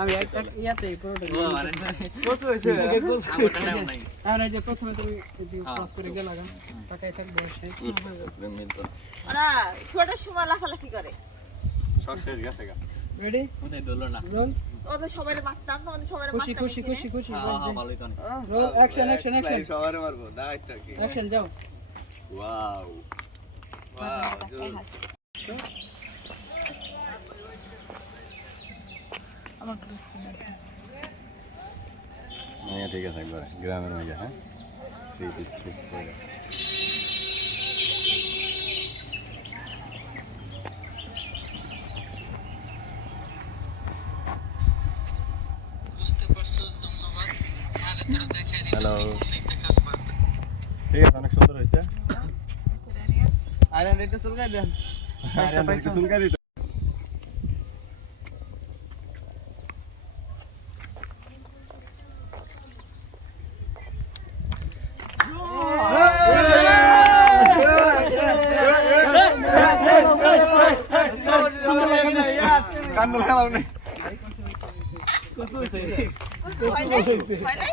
আমি একটা ইয়াতেই পুরোটা কত হইছে আমারটা নাও নাই আর এই যে প্রথমে তুমি পাস করে গেলা গান টাকায় থাকবে ওরা ছোটার সময় লাফালাফি করে শর্ট শেষ গেছে গা রেডি কোথায় দৌড়লো না রোল ওদের সবাই মারতাম ওদের সবাই খুশি খুশি খুশি খুশি ভালোই তো রোল অ্যাকশন অ্যাকশন অ্যাকশন সবারে মারবো না একটা কি অ্যাকশন যাও ওয়াও আমার ক্রিস্টি না ঠিক আছে একবার গ্রামের মধ্যে হ্যাঁ 3 পিস করে হ্যালো ঠিক আছে অনেক সুন্দর হয়েছে আয়রন রেটটা চলকাই দেন পয়সা চুলকারি কান্দল খেলাও নেই হয় নাই